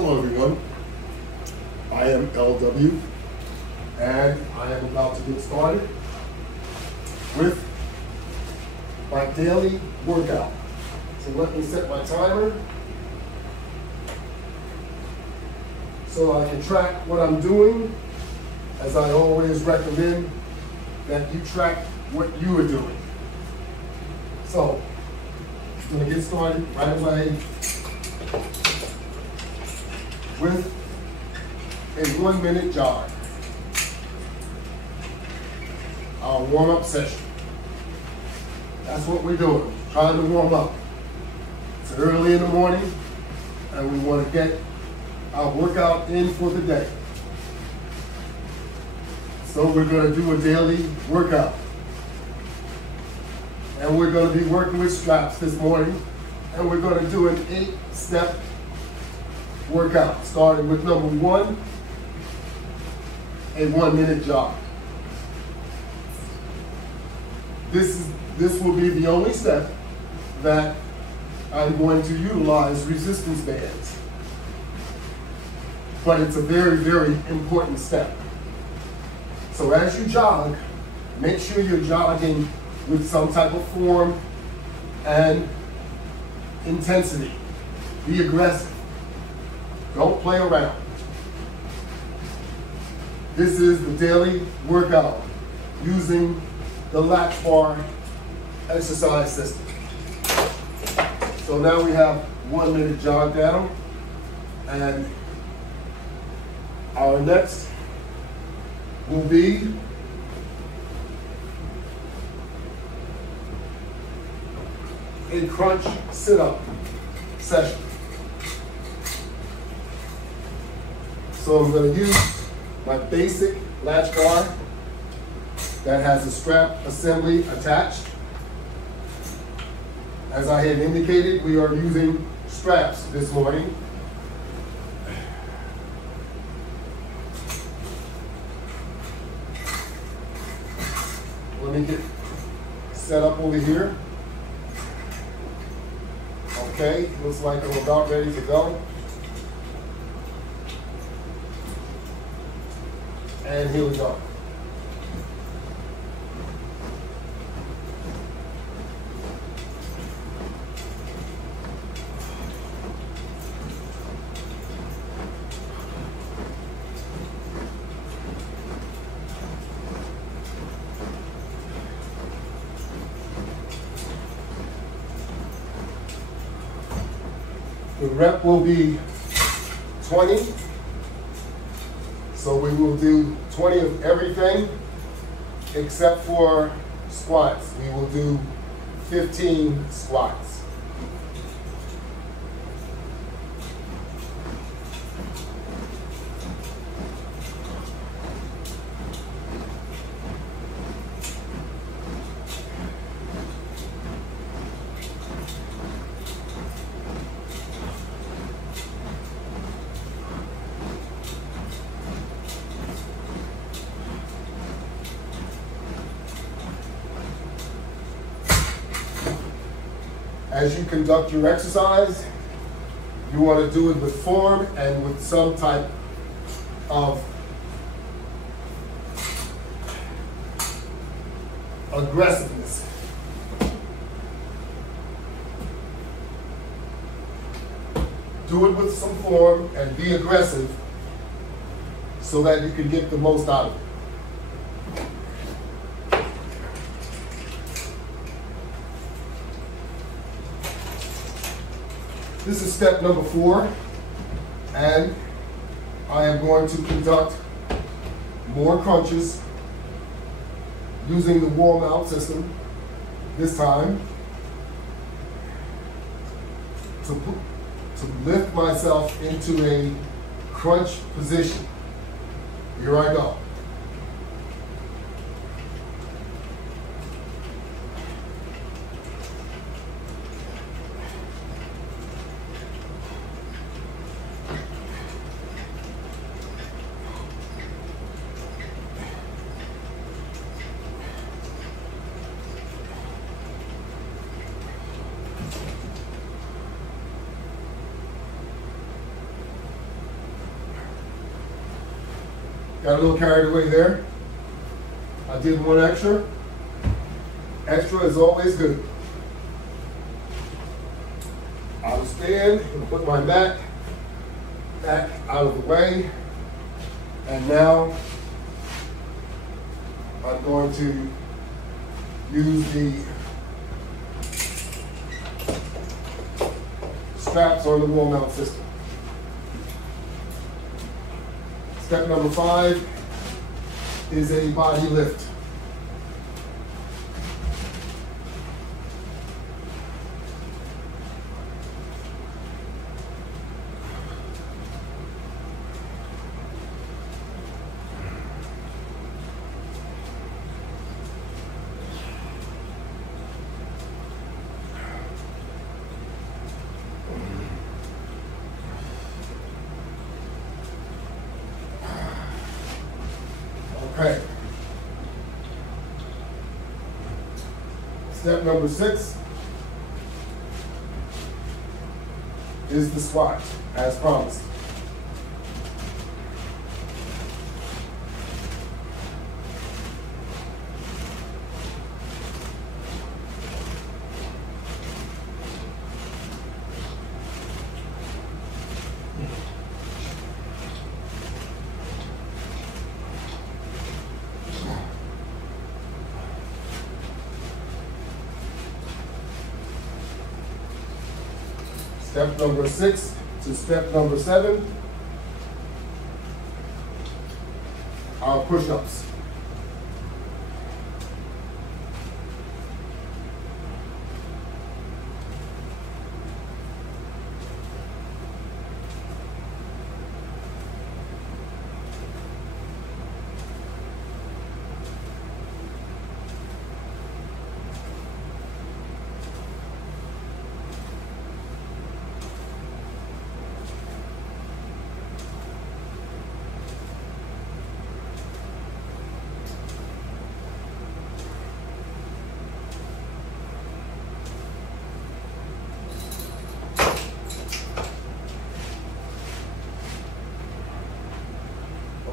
Hello everyone, I am LW and I am about to get started with my daily workout. So let me set my timer so I can track what I'm doing, as I always recommend that you track what you are doing. So I'm going to get started right away with a 1-minute jog, our warm-up session. That's what we're doing, trying to warm up. It's early in the morning and we want to get our workout in for the day. So we're going to do a daily workout. And we're going to be working with straps this morning, and we're going to do an 8-step workout, starting with number 1, a 1-minute jog. This will be the only step that I'm going to utilize resistance bands. But it's a very, very important step. So as you jog, make sure you're jogging with some type of form and intensity. Be aggressive. Don't play around. This is the daily workout using the Latchbar exercise system. So now we have 1-minute jog down, and our next will be a crunch sit-up session. So I'm going to use my Basic Latchbar that has a strap assembly attached. As I had indicated, we are using straps this morning. Let me get set up over here. Okay, looks like I'm about ready to go. And here we go. The rep will be 20. So we will do 20 of everything except for squats. We will do 15 squats. As you conduct your exercise, you want to do it with form and with some type of aggressiveness. Do it with some form and be aggressive so that you can get the most out of it. This is step number 4, and I am going to conduct more crunches using the warm-out system this time to lift myself into a crunch position. Here I go. Got a little carried away there. I did one extra. Extra is always good. I'll stand and put my mat back out of the way. And now I'm going to use the straps on the wall mount system. Step number 5 is a body lift. Okay. Step number 6 is the squat, as promised. Step number 6 to step number 7 are push-ups.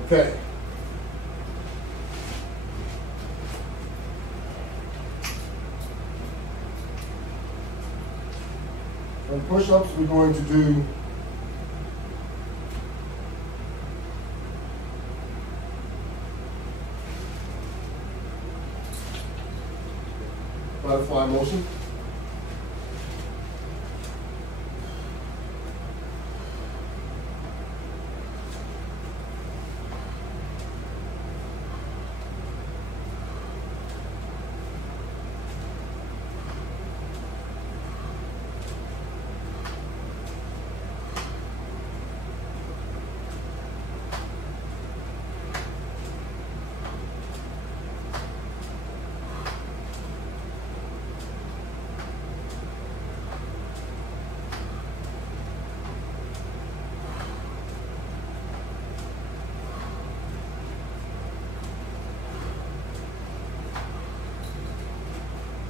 Okay. For push-ups, we're going to do butterfly motion.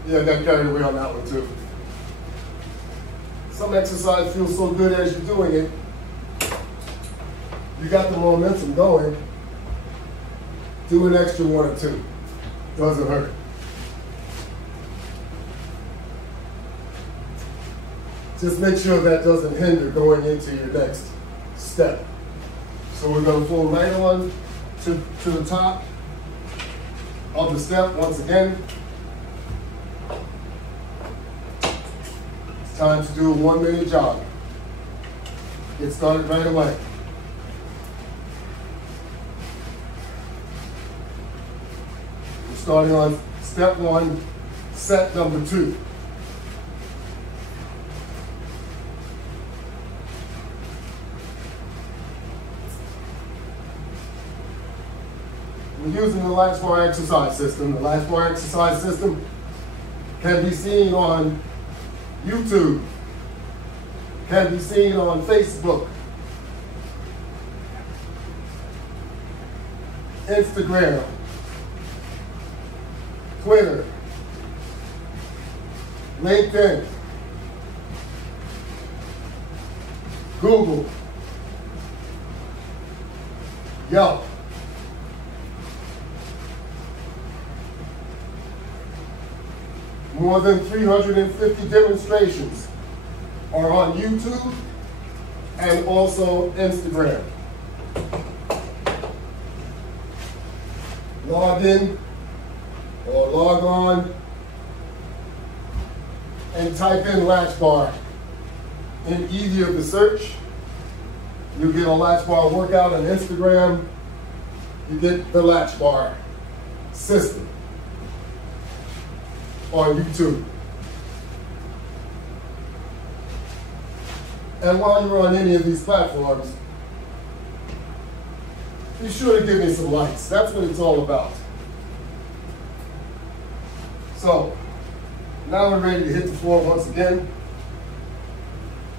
Yeah, I got carried away on that one too. Some exercise feels so good as you're doing it. You got the momentum going. Do an extra 1 or 2. Doesn't hurt. Just make sure that doesn't hinder going into your next step. So we're going to pull right on to the top of the step once again. Time to do a 1-minute jog. Get started right away. We're starting on step 1, set number 2. We're using the Latchbar exercise system. The Latchbar exercise system can be seen on YouTube, can be seen on Facebook, Instagram, Twitter, LinkedIn, Google, Yelp, More than 350 demonstrations are on YouTube and also Instagram. Log in or log on and type in Latchbar in either of the search. You get a Latchbar workout on Instagram, you get the Latchbar system on YouTube. And while you're on any of these platforms, be sure to give me some likes. That's what it's all about. So, now we're ready to hit the floor once again.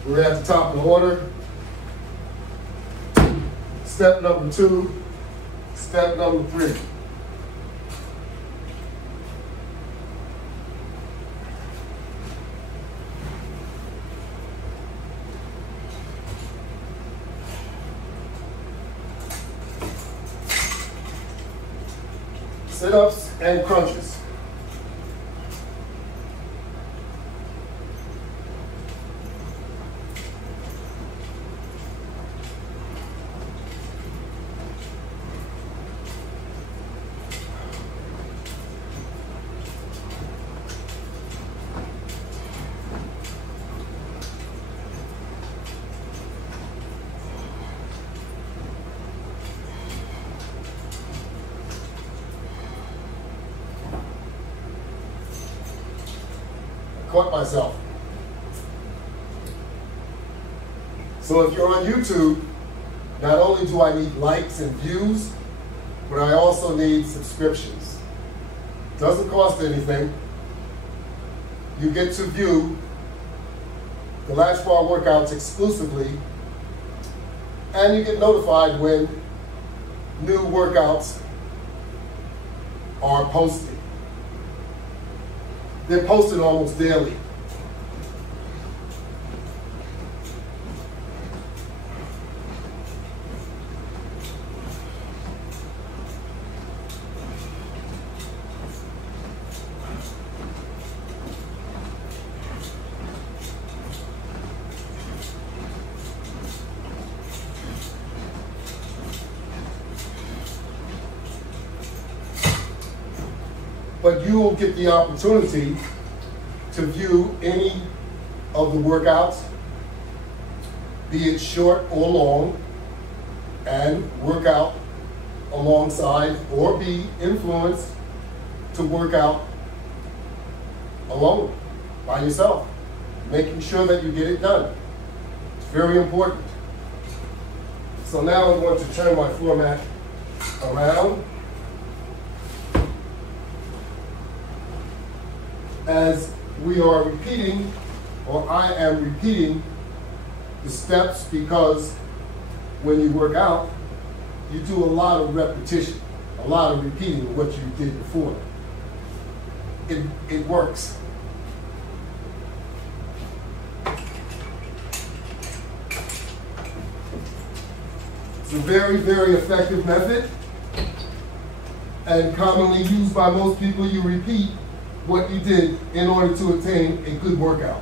We're at the top of the order. Step number 2, step number 3. Sit-ups and crunches. Caught myself. So if you're on YouTube, not only do I need likes and views, but I also need subscriptions. Doesn't cost anything. You get to view the Latchbar workouts exclusively, and you get notified when new workouts are posted. They're posted almost daily. But you will get the opportunity to view any of the workouts, be it short or long, and work out alongside or be influenced to work out alone, by yourself, making sure that you get it done. It's very important. So now I'm going to turn my floor mat around. As we are repeating, or I am repeating the steps, because when you work out, you do a lot of repetition, a lot of repeating of what you did before. It works. It's a very, very effective method and commonly used by most people. You repeat what you did in order to attain a good workout.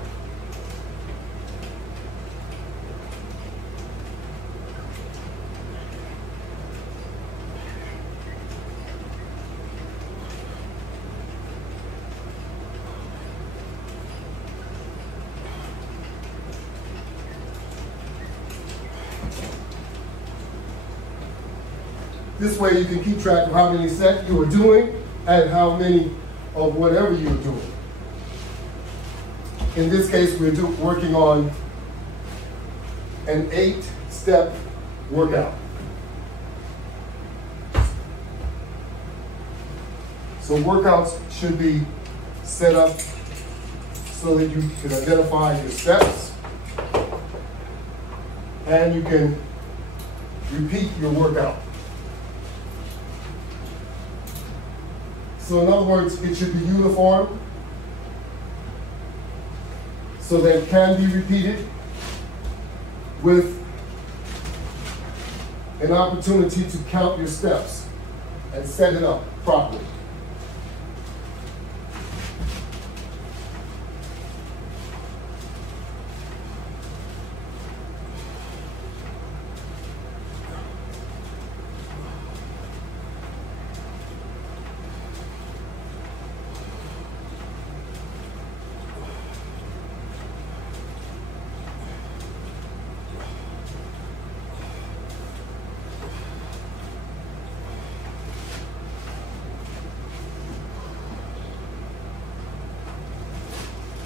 This way you can keep track of how many sets you are doing and how many of whatever you're doing. In this case, we're working on an 8-step workout. So workouts should be set up so that you can identify your steps and you can repeat your workout. So in other words, it should be uniform so that it can be repeated with an opportunity to count your steps and set it up properly.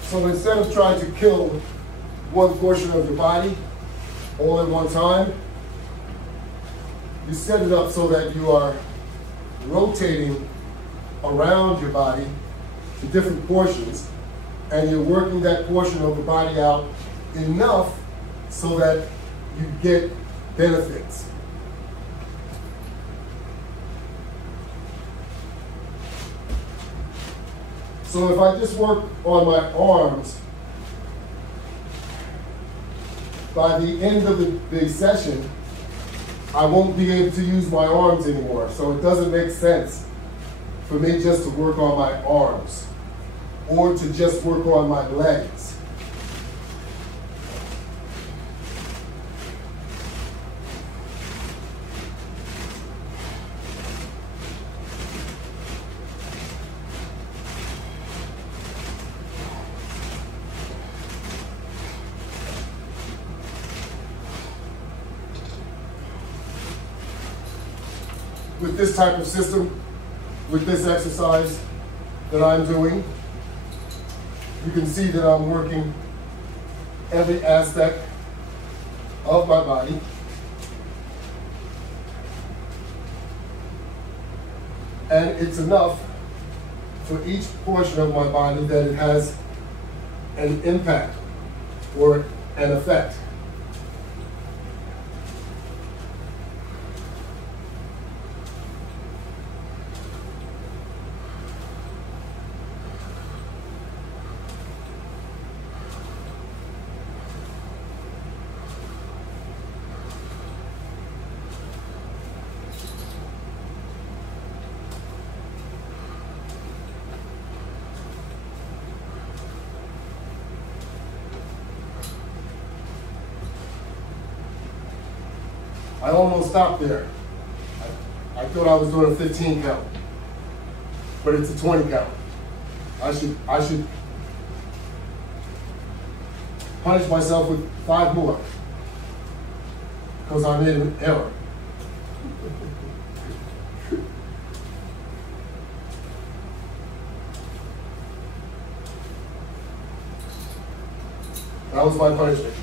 So instead of trying to kill one portion of your body all at one time, you set it up so that you are rotating around your body to different portions, and you're working that portion of the body out enough so that you get benefits. So if I just work on my arms, by the end of the session, I won't be able to use my arms anymore. So it doesn't make sense for me just to work on my arms or to just work on my legs. With this type of system, with this exercise that I'm doing, you can see that I'm working every aspect of my body. And it's enough for each portion of my body that it has an impact or an effect. I almost stopped there. I thought I was doing a 15 count, but it's a 20 count. I should punish myself with 5 more because I made an error. That was my punishment.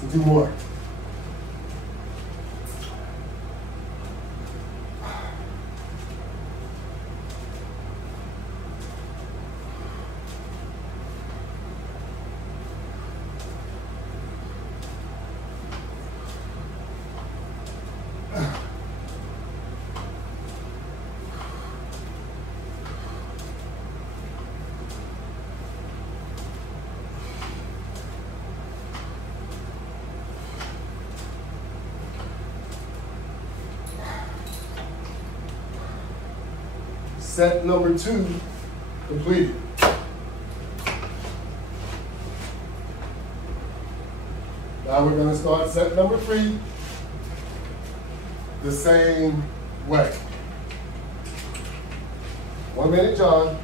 To do more. Set number 2 completed. Now we're going to start set number 3 the same way. 1 minute jog.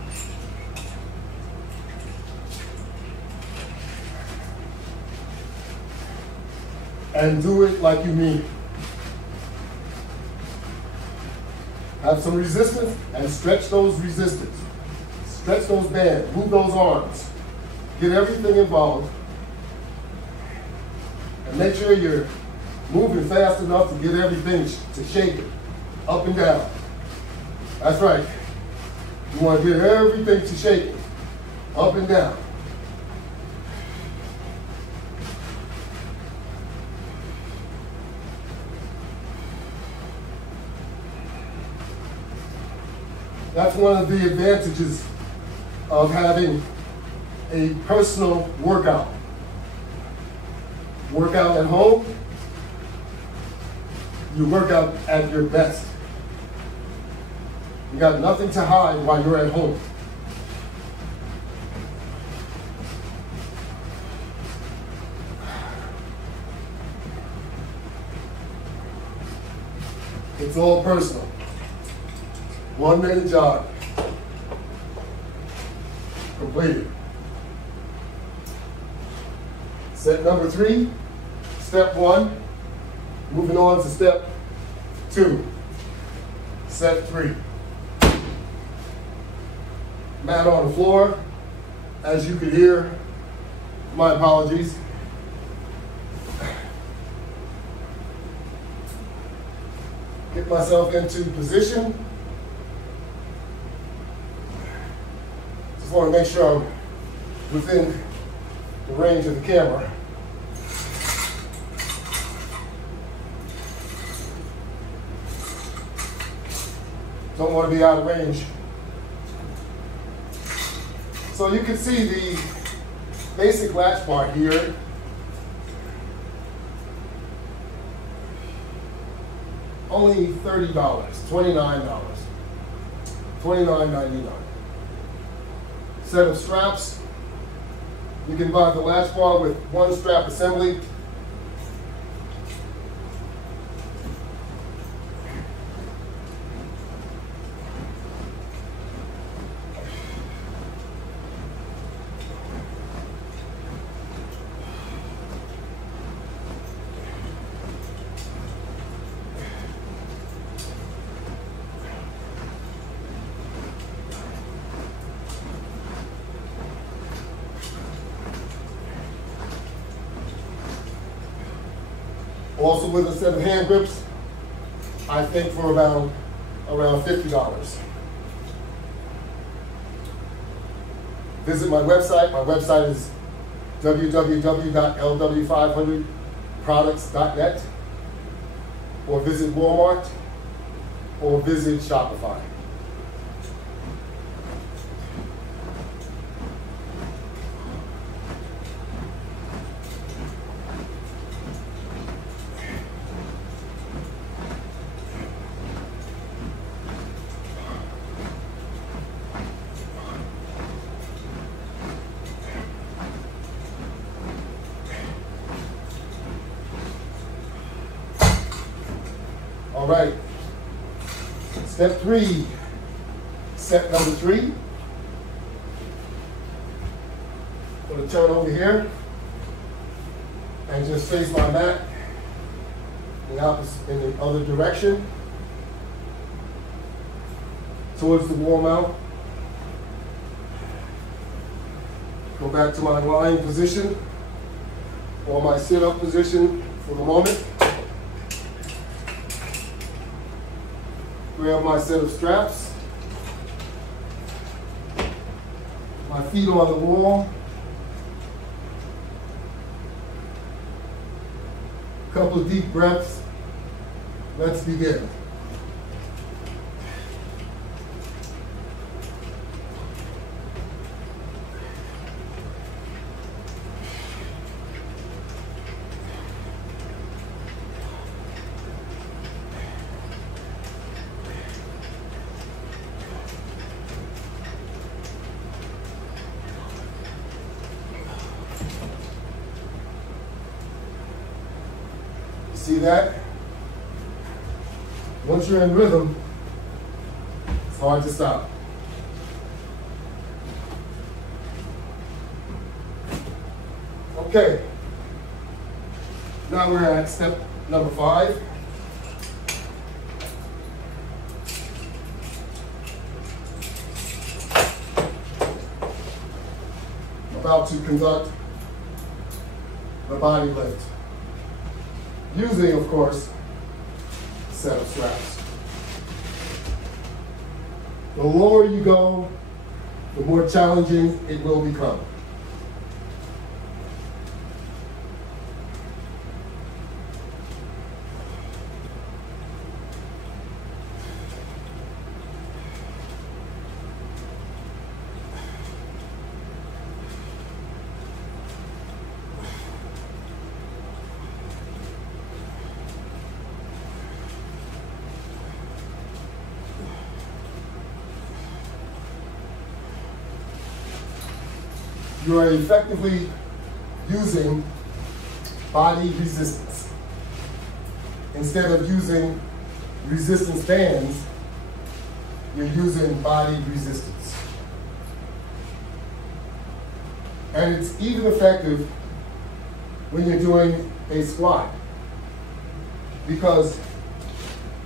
And do it like you mean it. Have some resistance and stretch those resistance. Stretch those bands, move those arms. Get everything involved. And make sure you're moving fast enough to get everything to shake it, up and down. That's right. You want to get everything to shake it, up and down. That's one of the advantages of having a personal workout. Workout at home, you work out at your best. You got nothing to hide while you're at home. It's all personal. 1 minute jog. Completed. Set number 3, step 1. Moving on to step 2. Set 3. mat on the floor. As you could hear, my apologies. Get myself into position. Just want to make sure I'm within the range of the camera. Don't want to be out of range. So you can see the basic latch bar here. Only $30, $29, $29.99. Set of straps. You can buy the latch bar with one strap assembly. Also with a set of hand grips, I think for around $50. Visit my website. My website is www.lw500products.net, or visit Walmart, or visit Shopify. All right, step 3, set number 3. I'm going to turn over here and just face my mat in the other direction towards the wall mount. Go back to my lying position or my sit-up position for the moment. Grab my set of straps, my feet on the wall, a couple of deep breaths. Let's begin. See that? Once you're in rhythm, it's hard to stop. Okay. Now we're at step number 5. About to conduct the body lift, using, of course, a set of straps. The lower you go, the more challenging it will become. You are effectively using body resistance. Instead of using resistance bands, you're using body resistance. And it's even effective when you're doing a squat, because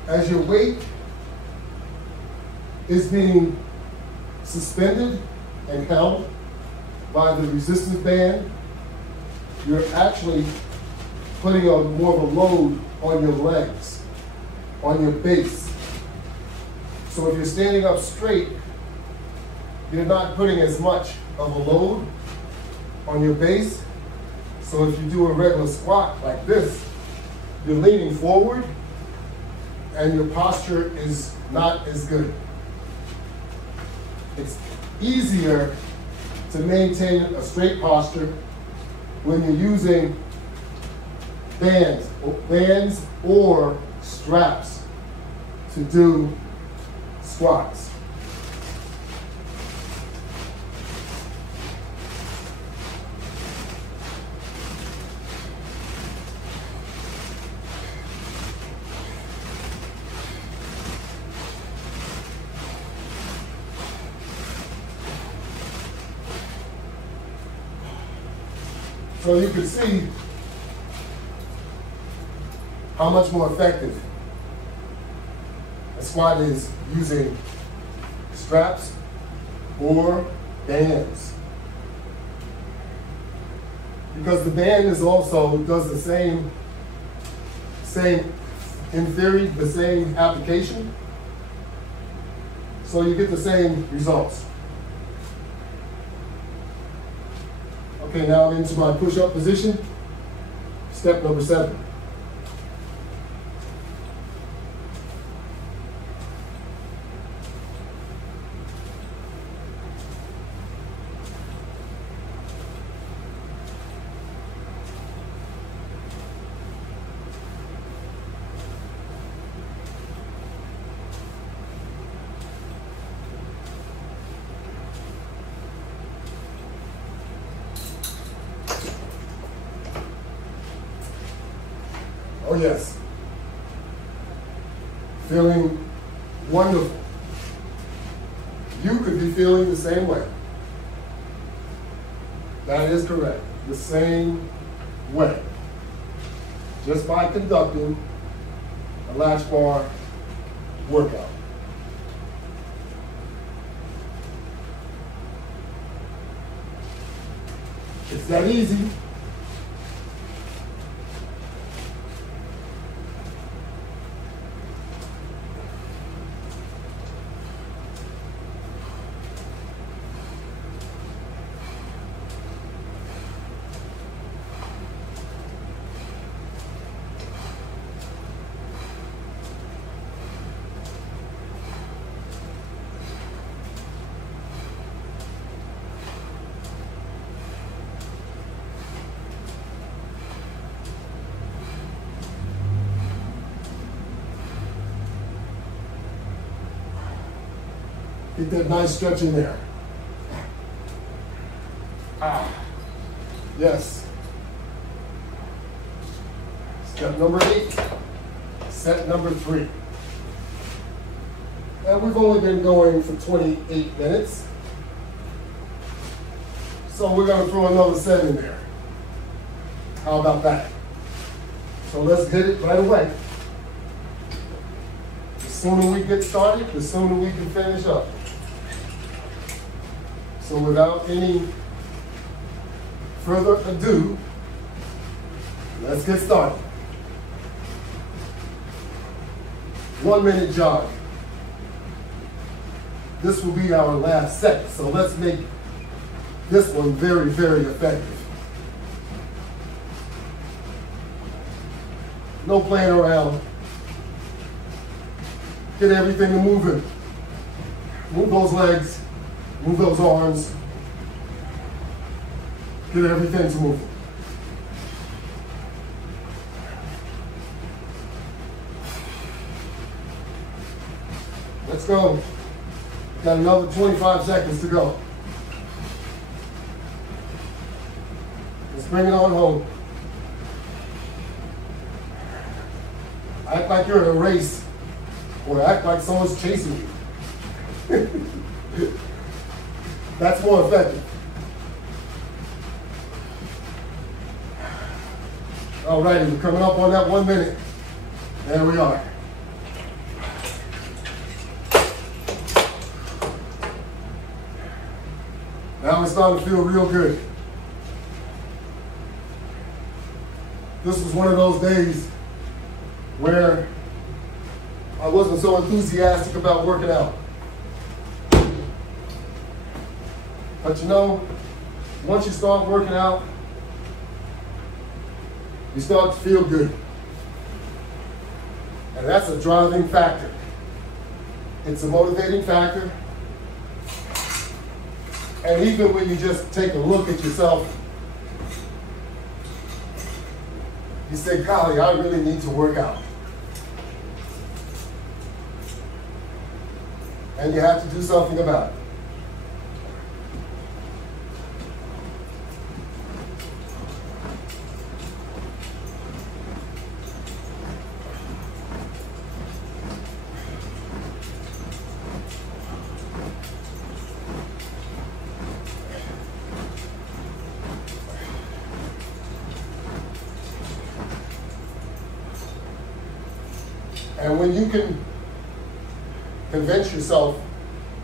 as your weight is being suspended and held by the resistance band, you're actually putting more of a load on your legs, on your base. So if you're standing up straight, you're not putting as much of a load on your base. So if you do a regular squat like this, you're leaning forward and your posture is not as good. It's easier to maintain a straight posture when you're using bands or straps to do squats. So you can see how much more effective a squat is using straps or bands. Because the band is also does the same, in theory, the same application. So you get the same results. Okay, now I'm into my push-up position. Step number 7. Oh yes, feeling wonderful. You could be feeling the same way. That is correct, the same way. Just by conducting a latch bar workout. It's that easy. Get that nice stretch in there. Yes. Step number 8, set number 3. And we've only been going for 28 minutes. So we're going to throw another set in there. How about that? So let's hit it right away. The sooner we get started, the sooner we can finish up. So without any further ado, let's get started. 1 minute jog. This will be our last set, so let's make this one very, very effective. No playing around. Get everything moving. Move those legs. Move those arms. Get everything to move. Let's go. Got another 25 seconds to go. Let's bring it on home. Act like you're in a race, or act like someone's chasing you. That's more effective. All righty, we're coming up on that 1 minute. There we are. Now it's starting to feel real good. This was one of those days where I wasn't so enthusiastic about working out. But you know, once you start working out, you start to feel good. And that's a driving factor. It's a motivating factor. And even when you just take a look at yourself, you say, golly, I really need to work out. And you have to do something about it. And when you can convince yourself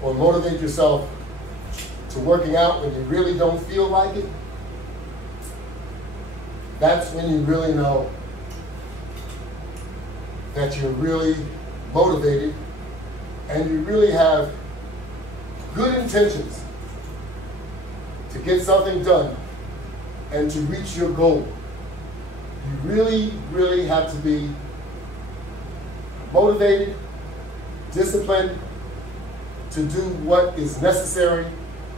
or motivate yourself to working out when you really don't feel like it, that's when you really know that you're really motivated and you really have good intentions to get something done and to reach your goal. You really, really have to be motivated, disciplined to do what is necessary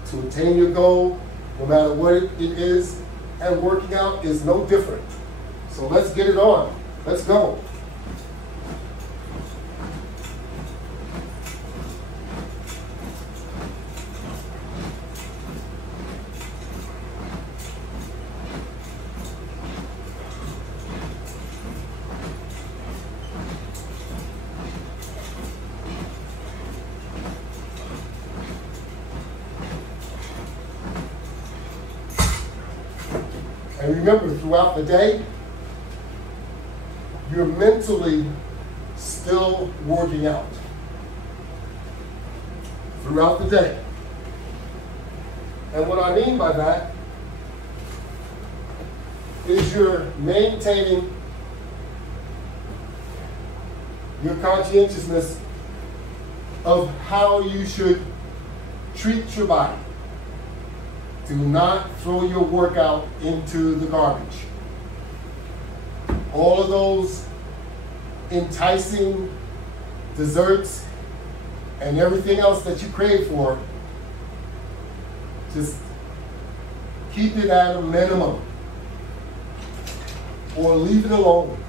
to attain your goal, no matter what it is, and working out is no different. So let's get it on. Let's go. And remember, throughout the day, you're mentally still working out. Throughout the day. And what I mean by that is you're maintaining your conscientiousness of how you should treat your body. Do not throw your workout into the garbage. All of those enticing desserts and everything else that you crave for, just keep it at a minimum or leave it alone.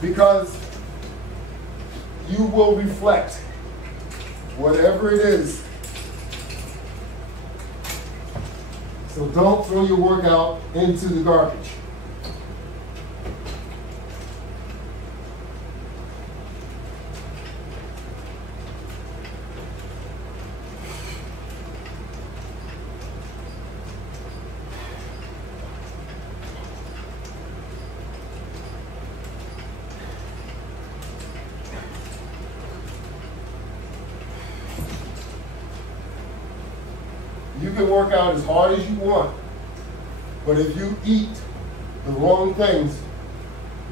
Because you will reflect whatever it is. So don't throw your workout into the garbage. You can work out as hard as you want, but if you eat the wrong things,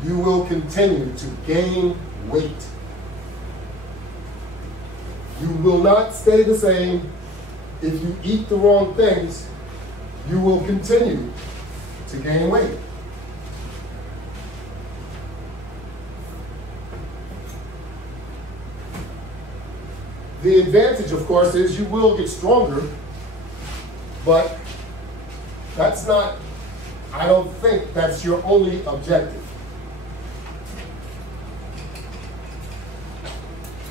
you will continue to gain weight. You will not stay the same. If you eat the wrong things, you will continue to gain weight. The advantage, of course, is you will get stronger. But that's not, I don't think that's your only objective.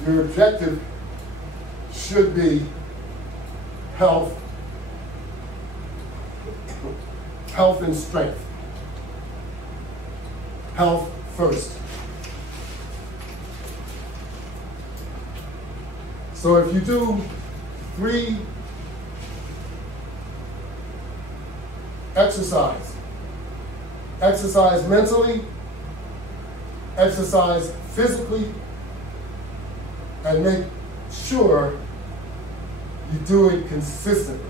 Your objective should be health and strength. Health first. So if you do 3 exercise mentally, exercise physically, and make sure you do it consistently,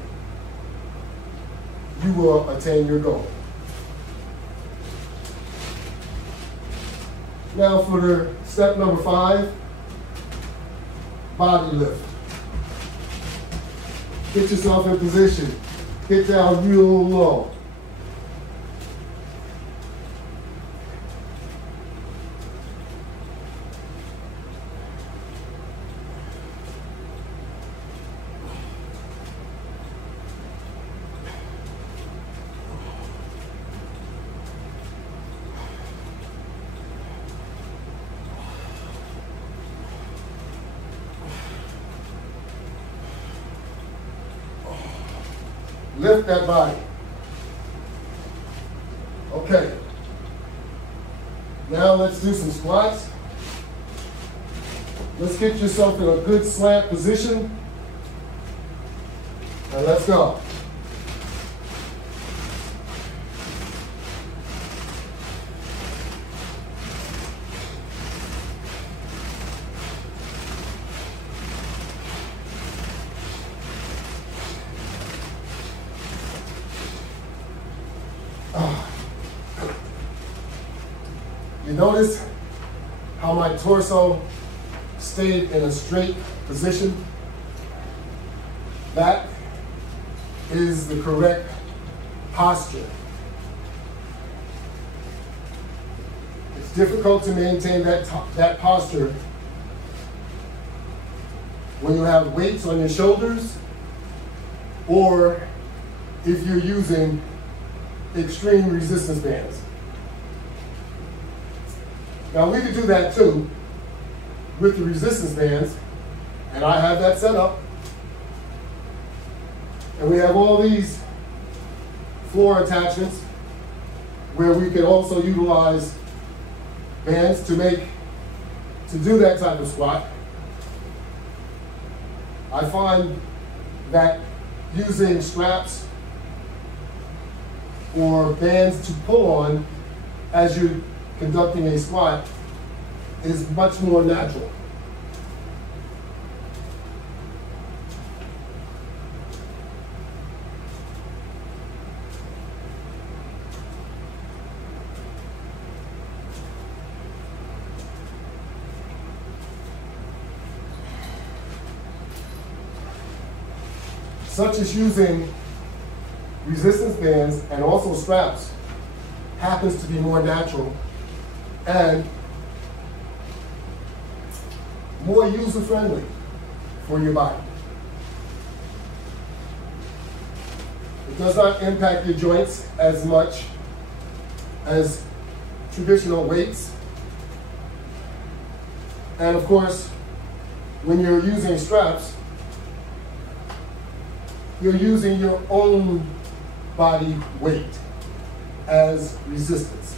you will attain your goal. Now for the step number 5, body lift. Get yourself in position. Get down real low. Lift that body. Okay. Now let's do some squats. Let's get yourself in a good slant position. And let's go. You notice how my torso stayed in a straight position? That is the correct posture. It's difficult to maintain that posture when you have weights on your shoulders or if you're using extreme resistance bands. Now we can do that too with the resistance bands, and I have that set up. And we have all these floor attachments where we can also utilize bands to do that type of squat. I find that using straps or bands to pull on as you're conducting a squat is much more natural. Such as using resistance bands and also straps happens to be more natural and more user-friendly for your body. It does not impact your joints as much as traditional weights. And of course, when you're using straps, you're using your own body weight as resistance.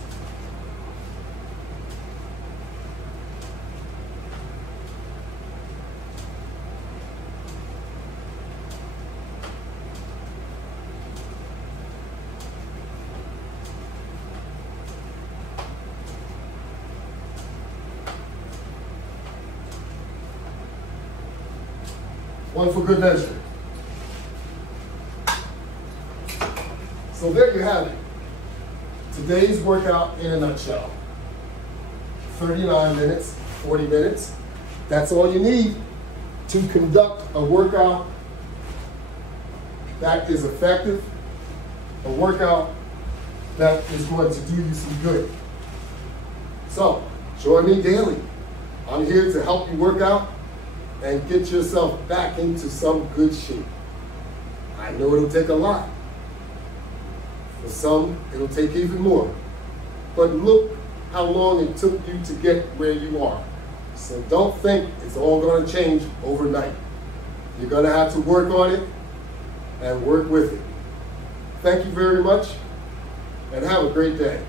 One for good measure. So there you have it. Today's workout in a nutshell. 39 minutes, 40 minutes. That's all you need to conduct a workout that is effective, a workout that is going to do you some good. So, join me daily. I'm here to help you work out and get yourself back into some good shape. I know it'll take a lot. For some, it'll take even more. But look how long it took you to get where you are. So don't think it's all going to change overnight. You're going to have to work on it and work with it. Thank you very much, and have a great day.